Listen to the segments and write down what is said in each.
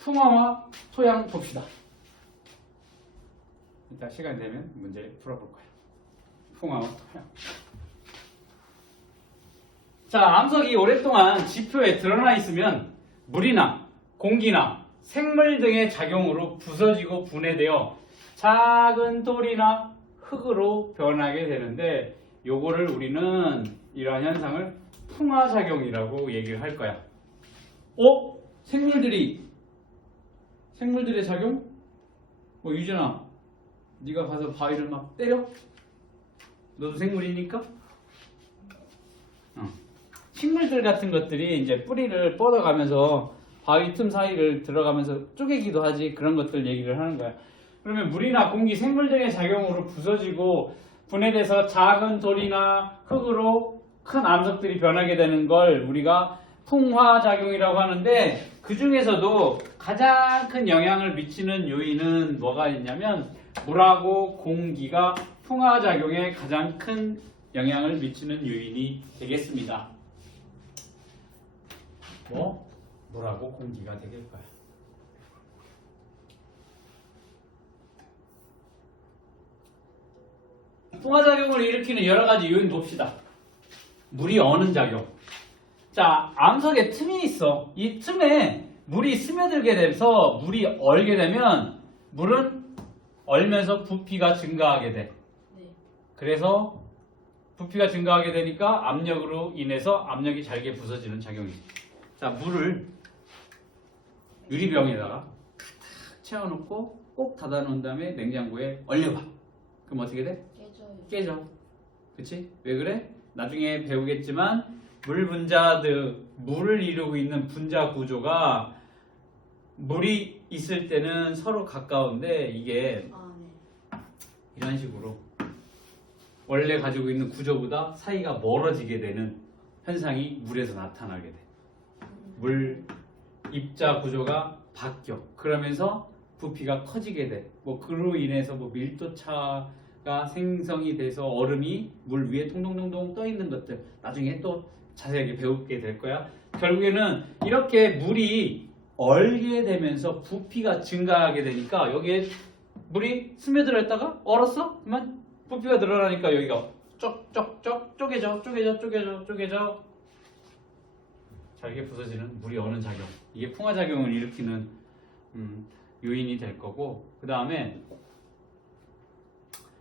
풍화와 토양 봅시다. 이따 시간 되면 문제 풀어볼 거예요. 풍화와 토양. 자, 암석이 오랫동안 지표에 드러나 있으면 물이나 공기나 생물 등의 작용으로 부서지고 분해되어 작은 돌이나 흙으로 변하게 되는데, 요거를 우리는 이러한 현상을 풍화작용이라고 얘기를 할 거야. 생물들의 작용? 유진아, 네가 가서 바위를 막 때려? 너도 생물이니까? 식물들 같은 것들이 이제 뿌리를 뻗어가면서 바위 틈 사이를 들어가면서 쪼개기도 하지. 그런 것들 얘기를 하는 거야. 그러면 물이나 공기, 생물 등의 작용으로 부서지고 분해돼서 작은 돌이나 흙으로 큰 암석들이 변하게 되는 걸 우리가 풍화작용이라고 하는데, 그 중에서도 가장 큰 영향을 미치는 요인은 뭐가 있냐면 물하고 공기가 풍화작용에 가장 큰 영향을 미치는 요인이 되겠습니다. 물하고 공기가 되길 거야. 풍화작용을 일으키는 여러 가지 요인 봅시다. 물이 어는 작용. 자, 암석에 틈이 있어. 이 틈에 물이 스며들게 돼서 물이 얼게 되면 물은 얼면서 부피가 증가하게 돼. 그래서 부피가 증가하게 되니까 압력으로 인해서 압력이 잘게 부서지는 작용이지. 자, 물을 유리병에다가 탁 채워놓고 꼭 닫아놓은 다음에 냉장고에 얼려봐. 그럼 어떻게 돼? 깨져. 그치? 왜 그래? 나중에 배우겠지만 물을 이루고 있는 분자 구조가 물이 있을 때는 서로 가까운데 이게 이런 식으로 원래 가지고 있는 구조보다 사이가 멀어지게 되는 현상이 물에서 나타나게 돼. 물 입자 구조가 바뀌어. 그러면서 부피가 커지게 돼. 그로 인해서 밀도차가 생성이 돼서 얼음이 물 위에 통통통통 떠 있는 것들 나중에 또 자세하게 배우게 될 거야. 결국에는 이렇게 물이 얼게 되면서 부피가 증가하게 되니까 여기에 물이 스며들어 있다가 얼었어? 그러면 부피가 늘어나니까 여기가 쪽쪽쪽 쪼개져 잘게 부서지는 물이 어는 작용. 이게 풍화작용을 일으키는 요인이 될 거고, 그 다음에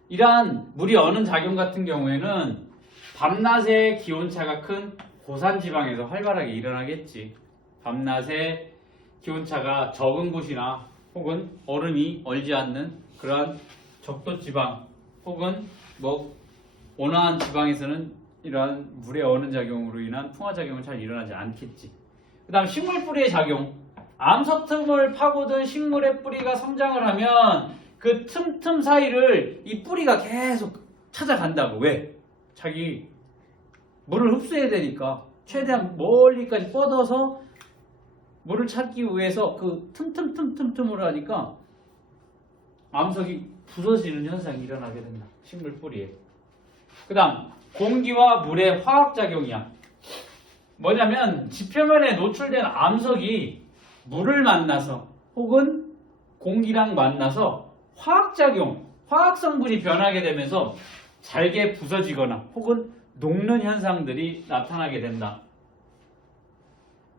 이러한 물이 어는 작용 같은 경우에는 밤낮의 기온차가 큰 고산지방에서 활발하게 일어나겠지. 밤낮의 기온차가 적은 곳이나 혹은 얼음이 얼지 않는 그러한 적도지방 혹은 온화한 지방에서는 이러한 물의 어는 작용으로 인한 풍화작용은 잘 일어나지 않겠지. 그 다음 식물 뿌리의 작용. 암석 틈을 파고든 식물의 뿌리가 성장을 하면 그 틈틈 사이를 이 뿌리가 계속 찾아간다고. 왜? 자기 물을 흡수해야 되니까 최대한 멀리까지 뻗어서 물을 찾기 위해서 그 틈틈으로 하니까 암석이 부서지는 현상이 일어나게 된다. 식물 뿌리에. 그 다음 공기와 물의 화학작용이야. 뭐냐면 지표면에 노출된 암석이 물을 만나서 혹은 공기랑 만나서 화학성분이 변하게 되면서 잘게 부서지거나 혹은 녹는 현상들이 나타나게 된다.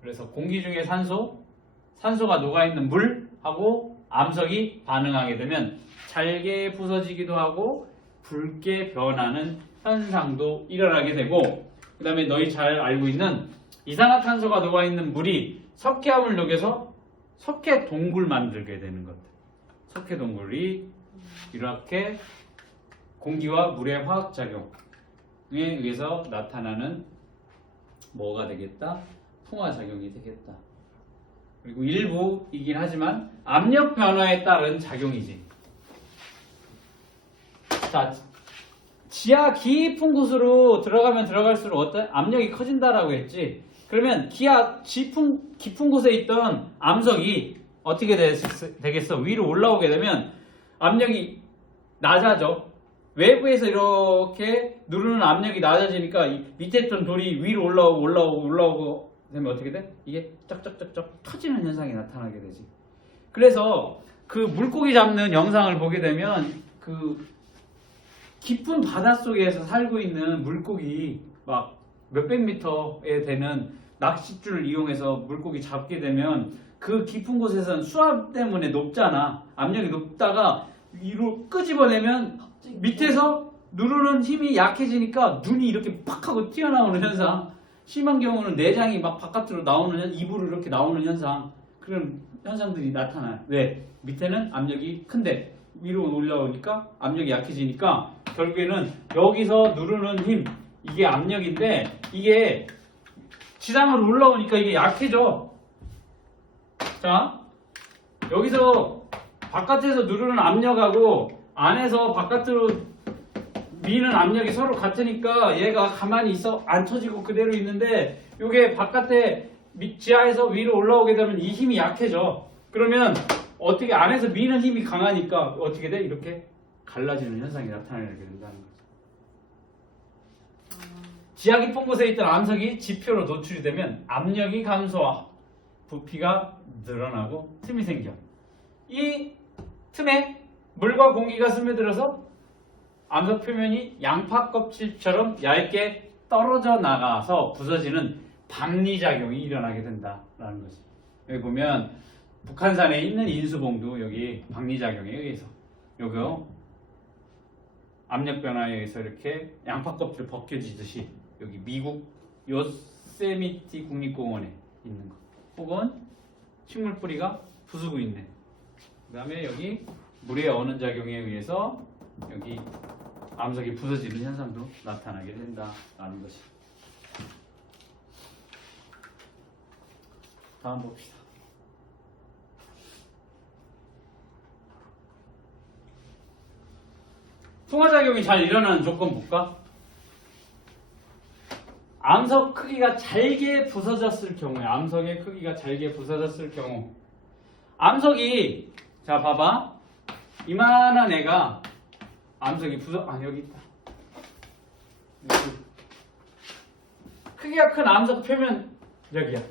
그래서 공기 중에 산소가 녹아있는 물하고 암석이 반응하게 되면 잘게 부서지기도 하고 붉게 변하는 현상도 일어나게 되고, 그 다음에 너희 잘 알고 있는 이산화탄소가 녹아있는 물이 석회암을 녹여서 석회동굴 만들게 되는 것들. 석회동굴이 이렇게 공기와 물의 화학작용에 의해서 나타나는 뭐가 되겠다? 풍화작용이 되겠다. 그리고 일부이긴 하지만 압력 변화에 따른 작용이지. 자, 지하 깊은 곳으로 들어가면 들어갈수록 어떤 압력이 커진다라고 했지. 그러면 지하 깊은 곳에 있던 암석이 어떻게 되겠어? 위로 올라오게 되면 압력이 낮아져. 외부에서 이렇게 누르는 압력이 낮아지니까 이 밑에 있던 돌이 위로 올라오고 되면 어떻게 돼? 이게 쩍쩍쩍쩍 터지는 현상이 나타나게 되지. 그래서 그 물고기 잡는 영상을 보게 되면 그 깊은 바닷속에서 살고 있는 물고기 막 몇백 미터에 되는 낚싯줄을 이용해서 물고기 잡게 되면 그 깊은 곳에서는 수압 때문에 높잖아. 압력이 높다가 위로 끄집어내면 밑에서 누르는 힘이 약해지니까 눈이 이렇게 팍 하고 튀어나오는 현상. 심한 경우는 내장이 막 바깥으로 나오는, 입으로 이렇게 나오는 현상. 그런 현상들이 나타나요. 왜? 밑에는 압력이 큰데 위로 올라오니까 압력이 약해지니까 결국에는 여기서 누르는 힘, 이게 압력인데 이게 지상으로 올라오니까 이게 약해져. 자, 여기서 바깥에서 누르는 압력하고 안에서 바깥으로 미는 압력이 서로 같으니까 얘가 가만히 있어 안 쳐지고 그대로 있는데 이게 바깥에 지하에서 위로 올라오게 되면 이 힘이 약해져. 그러면 어떻게 안에서 미는 힘이 강하니까 어떻게 돼? 이렇게 갈라지는 현상이 나타나게 된다는 거죠. 지하 깊은 곳에 있던 암석이 지표로 노출이 되면 압력이 감소와 부피가 늘어나고 틈이 생겨. 이 틈에 물과 공기가 스며들어서 암석 표면이 양파 껍질처럼 얇게 떨어져 나가서 부서지는 박리작용이 일어나게 된다라는 거지. 여기 보면 북한산에 있는 인수봉도 여기 박리작용에 의해서 요거 압력 변화에 의해서 이렇게 양파 껍질 벗겨지듯이 여기 미국 요세미티 국립공원에 있는 거 혹은 식물 뿌리가 부수고 있네. 그 다음에 여기 물의 어는 작용에 의해서 여기 암석이 부서지는 현상도 나타나게 된다라는 것이. 다음 봅시다. 풍화작용이 잘 일어나는 조건 볼까? 암석 크기가 잘게 부서졌을 경우에, 암석의 크기가 잘게 부서졌을 경우, 암석이, 자 봐봐, 이만한 애가 암석이 여기 있다. 여기. 크기가 큰 암석 표면 여기야.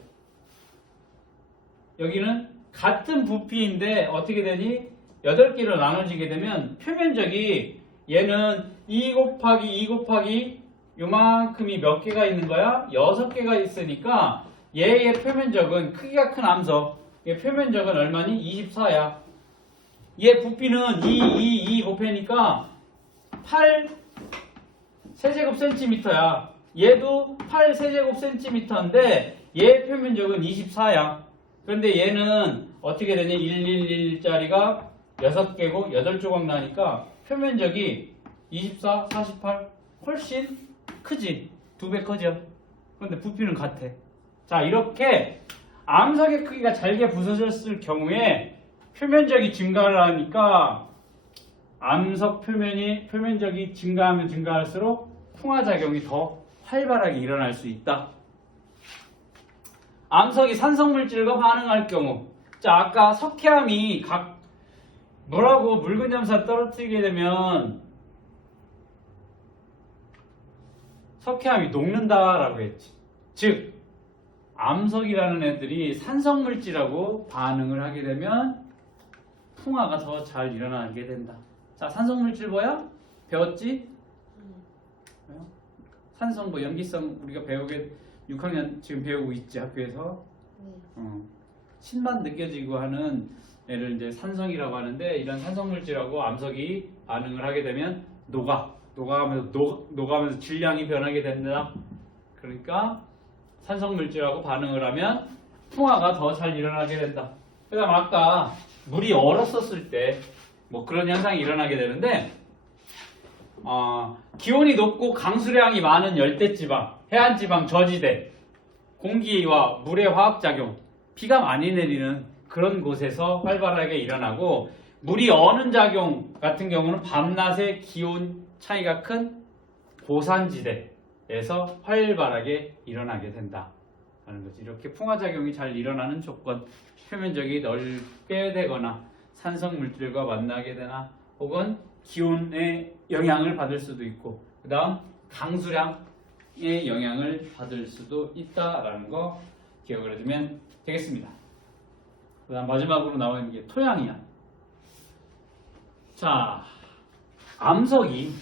여기는 같은 부피인데 어떻게 되니? 8개로 나눠지게 되면 표면적이 얘는 2 곱하기 2 곱하기 요만큼이 몇 개가 있는 거야? 6개가 있으니까 얘의 표면적은 크기가 큰 암석 얘 표면적은 얼마니? 24야. 얘 부피는 2 곱하니까 8 세제곱 센티미터야. 얘도 8 세제곱 센티미터인데 얘 표면적은 24야. 그런데 얘는 어떻게 되니? 111짜리가 6개고 8조각 나니까 표면적이 24, 48 훨씬 크지? 2배 커져. 그런데 부피는 같아. 자, 이렇게 암석의 크기가 잘게 부서졌을 경우에 표면적이 증가를 하니까 암석 표면적이 증가하면 증가할수록 풍화작용이 더 활발하게 일어날 수 있다. 암석이 산성물질과 반응할 경우, 자 아까 석회암이 물하고 묽은 염산 떨어뜨리게 되면 석회암이 녹는다라고 했지. 즉 암석이라는 애들이 산성물질하고 반응을 하게 되면 풍화가 더 잘 일어나게 된다. 자, 산성물질 뭐야? 배웠지? 산성, 염기성 우리가 배우게 6학년 지금 배우고 있지 학교에서. 신만 느껴지고 하는 애를 이제 산성이라고 하는데 이런 산성물질하고 암석이 반응을 하게 되면 녹아가면서 질량이 변하게 된다. 그러니까 산성물질하고 반응을 하면 풍화가 더 잘 일어나게 된다. 그 다음 아까 물이 얼었었을 때 뭐 그런 현상이 일어나게 되는데 기온이 높고 강수량이 많은 열대지방, 해안지방, 저지대, 공기와 물의 화학작용, 비가 많이 내리는 그런 곳에서 활발하게 일어나고 물이 어는 작용 같은 경우는 밤낮의 기온 차이가 큰 고산지대에서 활발하게 일어나게 된다 하는 거지. 이렇게 풍화작용이 잘 일어나는 조건, 표면적이 넓게 되거나 산성물질과 만나게 되나 혹은 기온의 영향을 받을 수도 있고 그 다음 강수량의 영향을 받을 수도 있다라는 거 기억을 해두면 되겠습니다. 그다음 마지막으로 나오는 게 토양이야. 자, 암석이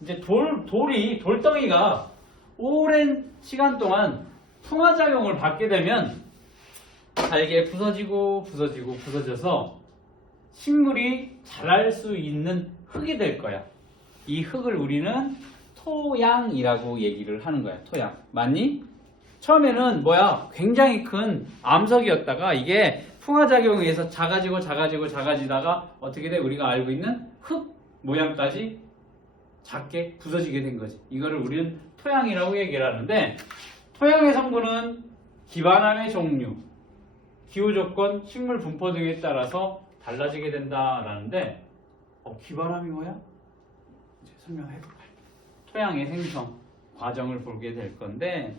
이제 돌덩이가 오랜 시간 동안 풍화작용을 받게 되면 잘게 부서져서 식물이 자랄 수 있는 흙이 될 거야. 이 흙을 우리는 토양이라고 얘기를 하는 거야. 토양. 맞니? 처음에는 굉장히 큰 암석이었다가 이게 풍화작용에 의해서 작아지다가 어떻게 돼? 우리가 알고 있는 흙 모양까지 작게 부서지게 된 거지. 이거를 우리는 토양이라고 얘기를 하는데, 토양의 성분은 기반암의 종류, 기후조건, 식물 분포 등에 따라서 달라지게 된다라는데, 기반암이 뭐야? 이제 설명해볼까요? 토양의 생성 과정을 보게 될 건데,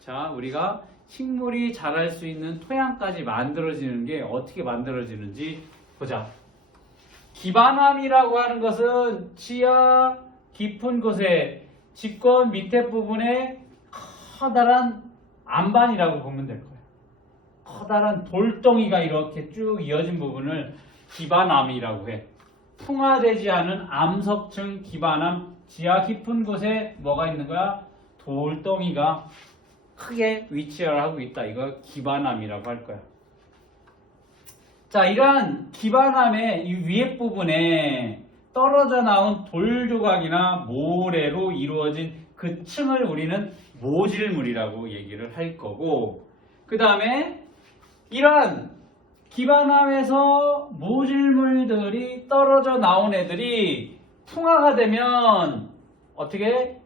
자, 우리가 식물이 자랄 수 있는 토양까지 만들어지는 게 어떻게 만들어지는지 보자. 기반암이라고 하는 것은 지하 깊은 곳에 직권 밑에 부분에 커다란 암반이라고 보면 될 거예요. 커다란 돌덩이가 이렇게 쭉 이어진 부분을 기반암이라고 해. 풍화되지 않은 암석층 기반암, 지하 깊은 곳에 뭐가 있는 거야? 돌덩이가 크게 위치를 하고 있다. 이거 기반암이라고 할 거야. 자, 이러한 기반암의 이 위에 부분에 떨어져 나온 돌 조각이나 모래로 이루어진 그 층을 우리는 모질물이라고 얘기를 할 거고, 그 다음에 이러한 기반암에서 모질물들이 떨어져 나온 애들이 풍화가 되면 어떻게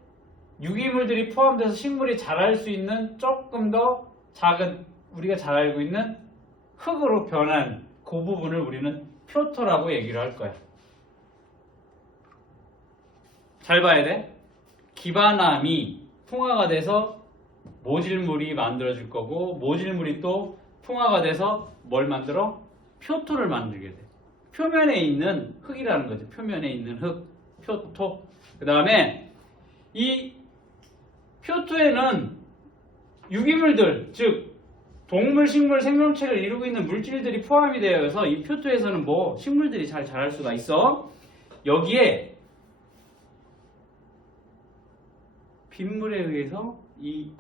유기물들이 포함돼서 식물이 자랄 수 있는 조금 더 작은, 우리가 잘 알고 있는 흙으로 변한 그 부분을 우리는 표토라고 얘기를 할 거야. 잘 봐야 돼. 기반암이 풍화가 돼서 모질물이 만들어질 거고, 모질물이 또 풍화가 돼서 뭘 만들어? 표토를 만들게 돼. 표면에 있는 흙이라는 거지. 표면에 있는 흙, 표토. 그 다음에 이 표토에는 유기물들, 즉 동물, 식물, 생명체를 이루고 있는 물질들이 포함이 되어 있어서 이 표토에서는 식물들이 잘 자랄 수가 있어. 여기에 빗물에 의해서 이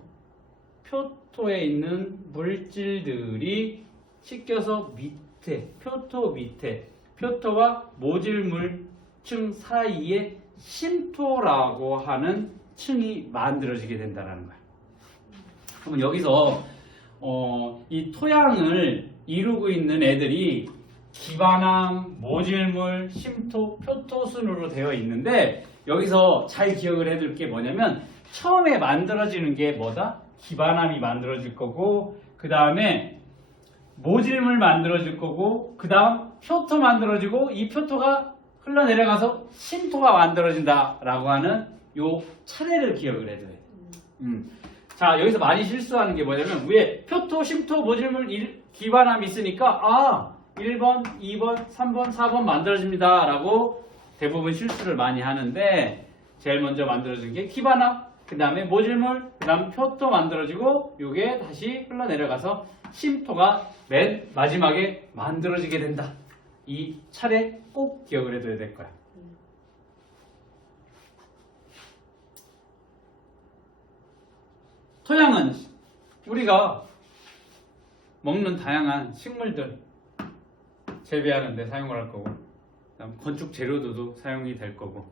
표토에 있는 물질들이 씻겨서 밑에, 표토 밑에, 표토와 모질물층 사이에 심토라고 하는 층이 만들어지게 된다는 거야. 그러면 여기서 이 토양을 이루고 있는 애들이 기반암, 모질물, 심토, 표토 순으로 되어 있는데, 여기서 잘 기억을 해둘 게 뭐냐면 처음에 만들어지는 게 뭐다? 기반암이 만들어질 거고, 그 다음에 모질물 만들어질 거고, 그 다음 표토 만들어지고, 이 표토가 흘러내려가서 심토가 만들어진다 라고 하는 요 차례를 기억을 해줘야 돼. 자, 여기서 많이 실수하는 게 뭐냐면 위에 표토, 심토, 모질물, 기반암이 있으니까 1번, 2번, 3번, 4번 만들어집니다 라고 대부분 실수를 많이 하는데, 제일 먼저 만들어진 게 기반암, 그 다음에 모질물, 그 다음 표토 만들어지고, 요게 다시 흘러내려가서 심토가 맨 마지막에 만들어지게 된다. 이 차례 꼭 기억을 해둬야 될 거야. 토양은 우리가 먹는 다양한 식물들 재배하는 데 사용을 할 거고, 그다음 건축 재료도 사용이 될 거고,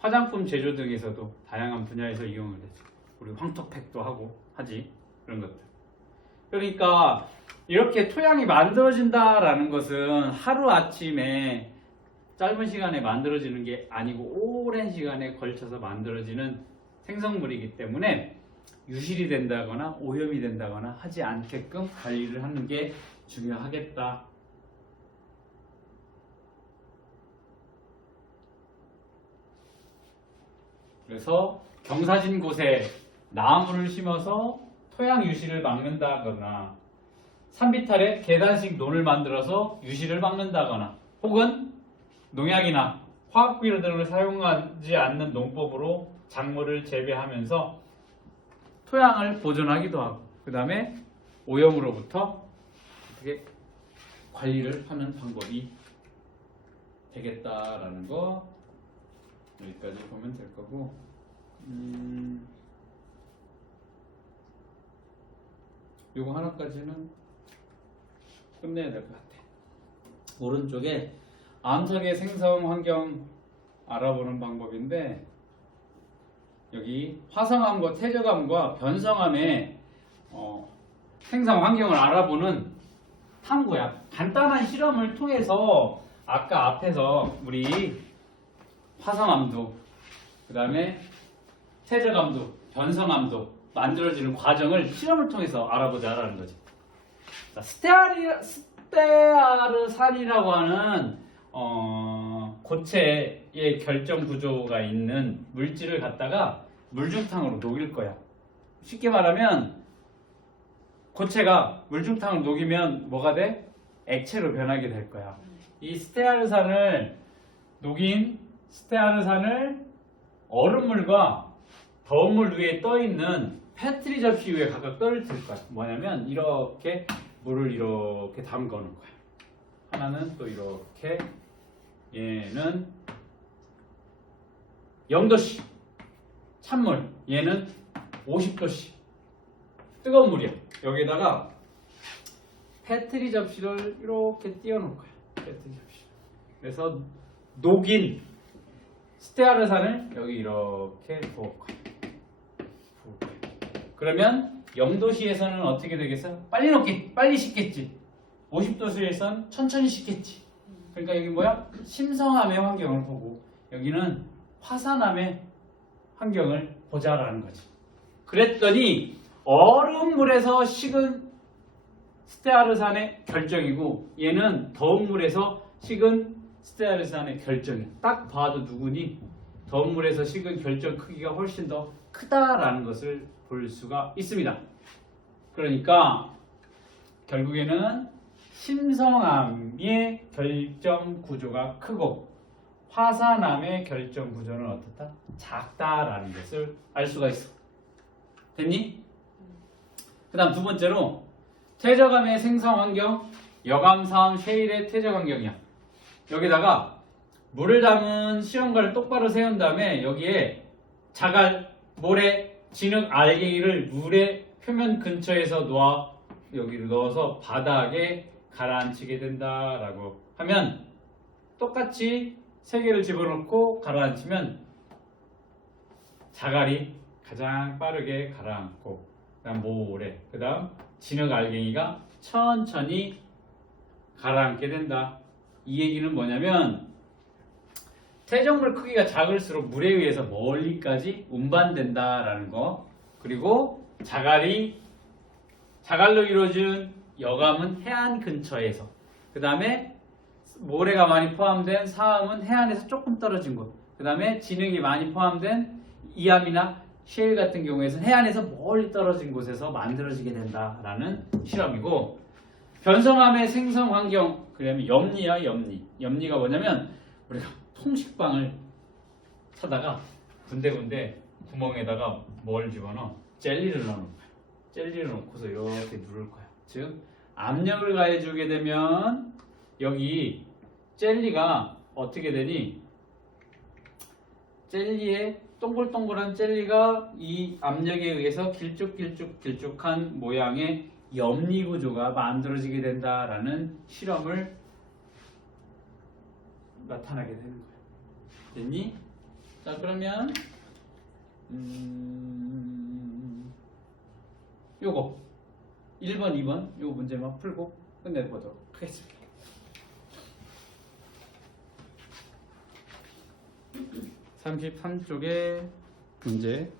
화장품 제조 등에서도 다양한 분야에서 이용을 되죠. 우리 황토팩도 하고 하지, 그런 것들. 그러니까 이렇게 토양이 만들어진다라는 것은 하루아침에 짧은 시간에 만들어지는 게 아니고 오랜 시간에 걸쳐서 만들어지는 생성물이기 때문에 유실이 된다거나 오염이 된다거나 하지 않게끔 관리를 하는 게 중요하겠다. 그래서 경사진 곳에 나무를 심어서 토양 유실을 막는다거나, 산비탈에 계단식 논을 만들어서 유실을 막는다거나, 혹은 농약이나 화학비료 등을 사용하지 않는 농법으로 작물을 재배하면서 토양을 보존하기도 하고, 그 다음에 오염으로부터 어떻게 관리를 하는 방법이 되겠다라는 거 여기까지 보면 될 거고, 요거 하나까지는 끝내야 될 것 같아. 오른쪽에 암석의 생성 환경 알아보는 방법인데, 여기 화성암과 퇴적암과 변성암의 생성 환경을 알아보는 탐구야. 간단한 실험을 통해서 아까 앞에서 우리 화성암도, 그 다음에 퇴적암도, 변성암도 만들어지는 과정을 실험을 통해서 알아보자라는 거지. 자, 스테아르산이라고 하는 고체의 결정 구조가 있는 물질을 갖다가 물중탕으로 녹일 거야. 쉽게 말하면 고체가 물중탕을 녹이면 뭐가 돼? 액체로 변하게 될 거야. 이 녹인 스테아르산을 얼음물과 더운 물 위에 떠 있는 페트리 접시 위에 각각 떨어뜨릴 거야. 뭐냐면 이렇게 물을 이렇게 담가 놓을 거야. 하나는 또 이렇게, 얘는 0도씨 찬물, 얘는 50도씨 뜨거운 물이야. 여기에다가 페트리 접시를 이렇게 띄워 놓을 거야. 페트리 접시. 그래서 녹인 스테아르산을 여기 이렇게 부을 거야. 그러면 0도씨에서는 어떻게 되겠어? 빨리 식겠지. 50도씨에서는 천천히 식겠지. 그러니까 여기 뭐야? 심성암의 환경을 보고, 여기는 화산암의 환경을 보자라는 거지. 그랬더니 얼음물에서 식은 스테아르산의 결정이고, 얘는 더운 물에서 식은 스테아르산의 결정이야. 딱 봐도 누구니? 더운 물에서 식은 결정 크기가 훨씬 더 크다라는 것을 볼 수가 있습니다. 그러니까 결국에는 심성암의 결정 구조가 크고 화산암의 결정 구조는 어떻다? 작다라는 것을 알 수가 있어. 됐니? 그 다음 두 번째로 퇴적암의 생성 환경, 여감사암 셰일의 퇴적 환경이야. 여기다가 물을 담은 시험관을 똑바로 세운 다음에 여기에 자갈, 모래, 진흙, 알갱이를 물의 표면 근처에서 여기를 넣어서 바닥에 가라앉히게 된다라고 하면, 똑같이 세 개를 집어넣고 가라앉히면 자갈이 가장 빠르게 가라앉고, 그 다음 모래, 그 다음 진흙, 알갱이가 천천히 가라앉게 된다. 이 얘기는 뭐냐면 퇴적물 크기가 작을수록 물에 의해서 멀리까지 운반된다라는 거. 그리고 자갈로 이루어진 여감은 해안 근처에서, 그 다음에 모래가 많이 포함된 사암은 해안에서 조금 떨어진 곳, 그 다음에 진흙이 많이 포함된 이암이나 셰일 같은 경우에는 해안에서 멀리 떨어진 곳에서 만들어지게 된다라는 실험이고, 변성암의 생성 환경, 그러면 염리야. 염리가 뭐냐면 우리가 통식빵을 사다가 군데군데 구멍에다가 뭘 집어넣어? 젤리를 넣는 거야. 젤리를 넣고서 이렇게 누를 거야. 즉 압력을 가해주게 되면 여기 젤리가 어떻게 되니? 젤리에 동글동글한 젤리가 이 압력에 의해서 길쭉한 모양의 염리 구조가 만들어지게 된다라는 실험을 나타나게 되는 거야. 됐니? 자, 그러면 요거 1번, 2번 요 문제만 풀고 끝내보도록 하겠습니다. (33쪽의) 문제.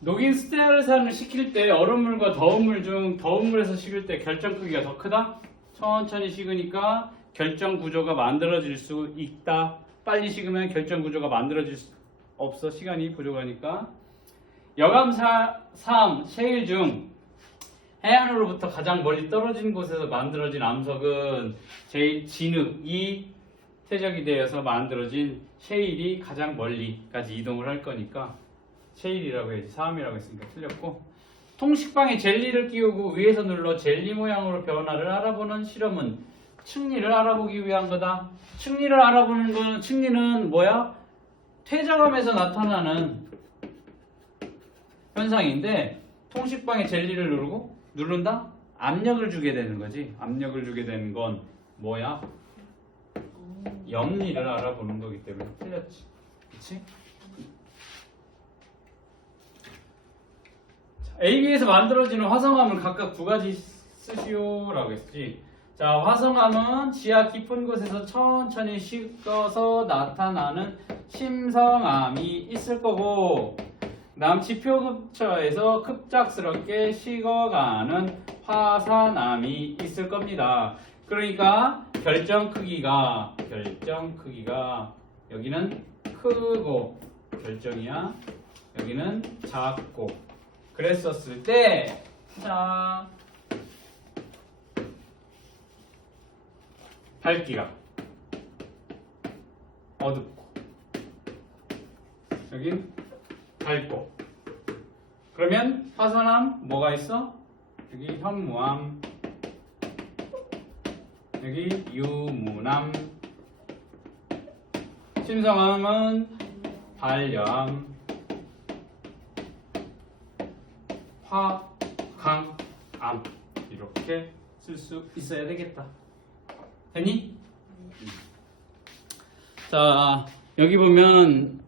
녹인 스테아르산을 식힐 때 얼음물과 더운 물 중 더운 물에서 식을 때 결정 크기가 더 크다? 천천히 식으니까 결정 구조가 만들어질 수 있다. 빨리 식으면 결정 구조가 만들어질 수 없어. 시간이 부족하니까. 여감 3 셰일 중 해안으로부터 가장 멀리 떨어진 곳에서 만들어진 암석은 제일 진흙이 퇴적이 되어서 만들어진 셰일이 가장 멀리까지 이동을 할 거니까 셰일이라고 해야지. 사암이라고 했으니까 틀렸고. 통식빵에 젤리를 끼우고 위에서 눌러 젤리 모양으로 변화를 알아보는 실험은 층리를 알아보기 위한 거다. 층리를 알아보는 건 층리는 뭐야? 퇴적함에서 나타나는 현상인데 통식빵에 젤리를 누른다? 압력을 주게 되는 거지. 압력을 주게 되는 건 뭐야? 염리를 알아보는 거기 때문에 틀렸지. 그치? AB에서 만들어지는 화성암을 각각 두 가지 쓰시오라고 했지. 자, 화성암은 지하 깊은 곳에서 천천히 식어서 나타나는 심성암이 있을 거고, 지표급처에서 급작스럽게 식어가는 화산암이 있을 겁니다. 그러니까 결정 크기가 여기는 크고 결정이야. 여기는 작고. 그랬었을 때, 자, 밝기가 어둡고, 여긴 밝고. 그러면 화산암 뭐가 있어? 여기 현무암, 여기 유무암, 심성암은 반려암, 화강암 이렇게 쓸 수 있어야 되겠다. 됐니? 자, 여기 보면